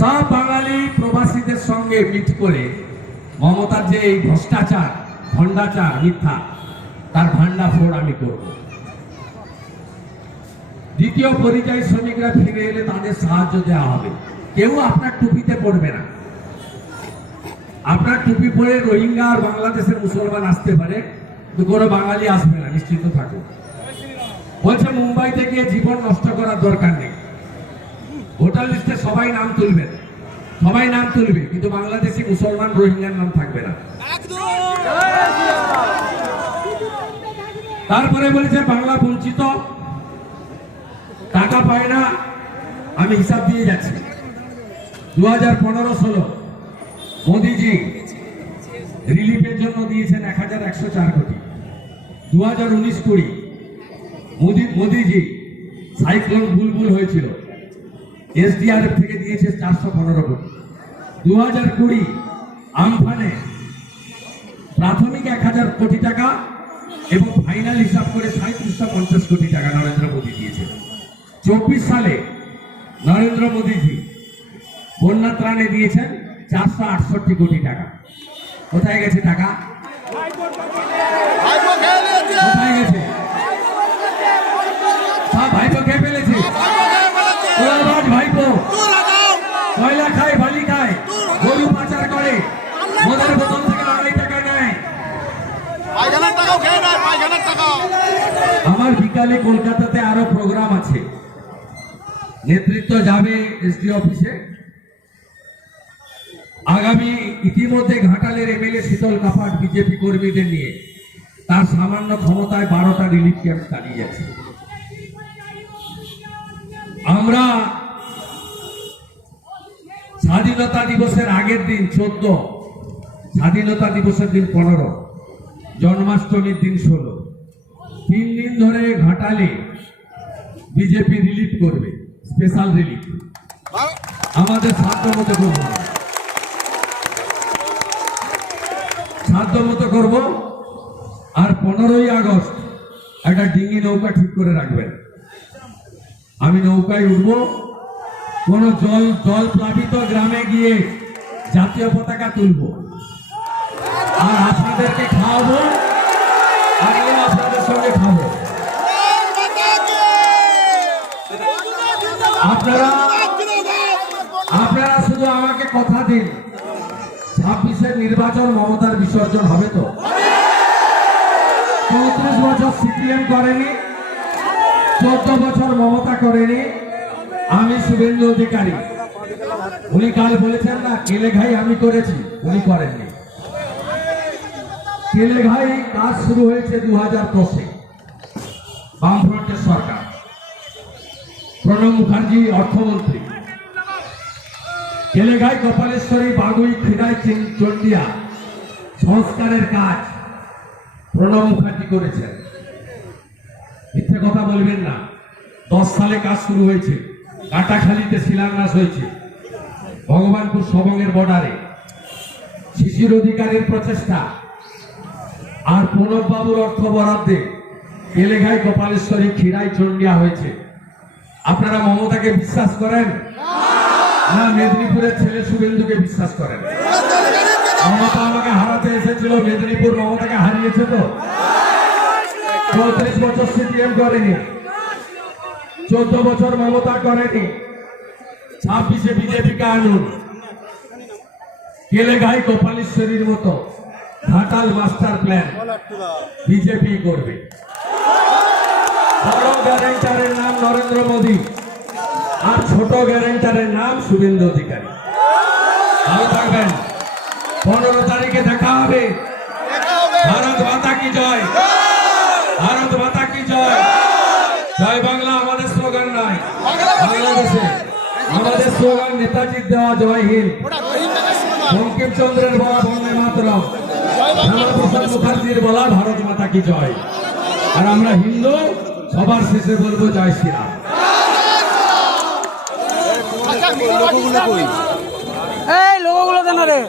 সব বাঙালি প্রবাসীদের সঙ্গে মিট করে মমতার যে এই ভ্রষ্টাচার, ভণ্ডাচার, মিথ্যা, তার ভান্ডা ফোড় আমি করব। দ্বিতীয় পরিযায়ী শ্রমিকরা ফিরে এলে তাদের সাহায্য দেওয়া হবে। কেউ আপনার টুপিতে পড়বে না। আপনার টুপি পরে রোহিঙ্গা আর বাংলাদেশের মুসলমান আসতে পারে, কিন্তু কোনো বাঙালি আসবে না নিশ্চিত থাকুন। বলছে মুম্বাই থেকে জীবন নষ্ট করার দরকার নেই। ভোটার লিস্টে সবাই নাম তুলবেন সবাই নাম তুলবে, কিন্তু বাংলাদেশি মুসলমান, রোহিঙ্গার নাম থাকবে না। তারপরে বলেছে, বাংলা বঞ্চিত, টাকা পায় না, আমি হিসাব দিয়ে যাচ্ছি। দু হাজার পনেরো ষোলো, মোদিজি রিলিফের জন্য দিয়েছেন এক হাজার একশো চার কোটি। দু হাজার উনিশ কুড়ি, মোদি, মোদিজি সাইক্লোন বুলবুল হয়েছিল। এসডিআরএফ থেকে দিয়েছে চারশো পনেরো কোটি দু হাজার কুড়ি আমফানে প্রাথমিক এক হাজার কোটি টাকা এবং ফাইনাল হিসাব করে সাঁত্রিশশো পঞ্চাশ কোটি টাকা নরেন্দ্র মোদী দিয়েছে। চব্বিশ সালে নরেন্দ্র মোদীজি বন্যা ত্রাণে দিয়েছেন চারশো আটষট্টি কোটি টাকা। কোথায় গেছে টাকা? কোথায় গেছে? আমার বিকালে কলকাতাতে আরও প্রোগ্রাম আছে। নেতৃত্ব যাবে এসডি অফিসে আগামী ইতিমধ্যে ঘাটালের এমএলএ শীতল কাপাট বিজেপি কর্মীদের নিয়ে তার সামান্য ক্ষমতায় বারোটা রিলিফ ক্যাম্প চালিয়ে যাচ্ছে। আমরা স্বাধীনতা দিবসের আগের দিন চোদ্দ, স্বাধীনতা দিবসের দিন পনেরো, জন্মাষ্টমীর দিন ষোলো তিন দিন ধরে ঘাটালে বিজেপি রিলিফ করবে স্পেশাল রিলিফ আমাদের সাধ্য মতো করব। সাধ্য মতো করব। আর পনেরোই আগস্ট একটা ডিঙি নৌকা ঠিক করে রাখবেন। আমি নৌকায় উঠব। কোন জল জল প্লাবিত গ্রামে গিয়ে জাতীয় পতাকা তুলব। আর আপনাদেরকে খাওয়াবো। আপনারা শুধু আমাকে কথা দিন। ছাব্বিশের নির্বাচন মমতার বিসর্জন হবে তো? চৌত্রিশ বছর সিপিএম করেনি, চোদ্দ বছর মমতা করেনি, আমি শুভেন্দু অধিকারী। উনি কাল বলেছেন না, কেলেঘাই আমি করেছি, উনি করেননি। কেলেঘাই কাজ শুরু হয়েছে দু হাজার দশে। বামফ্রন্টের সরকার। প্রণব মুখার্জি, অর্থমন্ত্রী। কেলেঘাই কপালেশ্বরী, বাগুই, খিদাই চিন- চন্ডিয়া সংস্কারের কাজ প্রণব মুখার্জি করেছেন। মিথ্যে কথা বলবেন না। দশ সালে কাজ শুরু হয়েছে। কাটাখালীতে শিলান্যাস হয়েছে। ভগবানপুর সবংয়ের বর্ডারে। শিশির অধিকারের প্রচেষ্টা। আর প্রণব বাবুর অর্থ বরাদ্দে কেলেঘাই কপালেশ্বরী খিরাই চন্ডিয়া হয়েছে। আপনারা মমতাকে বিশ্বাস করেন? না, মেদিনীপুরের ছেলে শুভেন্দুকে বিশ্বাস করেন? মমতা আমাকে হারাতে এসেছিল, মেদিনীপুর মমতাকে হারিয়েছে তো? চৌত্রিশ বছর সিপিএম করেনি। চোদ্দ বছর মমতা করেনি। ছাব্বিশে বিজেপিকে আনুন কেলেঘাই কপালেশ্বরীর মতো। Ghatal master plan. বিজেপি করবে। বড় গ্যারেন্টারের নাম নরেন্দ্র মোদী আর ছোট গ্যারেন্টারের নাম শুভেন্দু অধিকারী। ভালো থাকবেন। পনেরো তারিখে দেখা হবে। ভারত মাতা কি জয়? ভারত মাতা কি জয়? জয় বাংলা আমাদের স্লোগান নয়। বাংলাদেশে আমাদের স্লোগান নেতাজির দেওয়া জয় হিন্দ। বঙ্কিমচন্দ্রের বলা বন্দে মাতরম শ্যামাপ্রসাদ মুখার্জির বলা ভারত মাতা কি জয়? আর আমরা হিন্দু, সবার শেষে বলব জয় শ্রীরাম এই লোকগুলো কেন রে?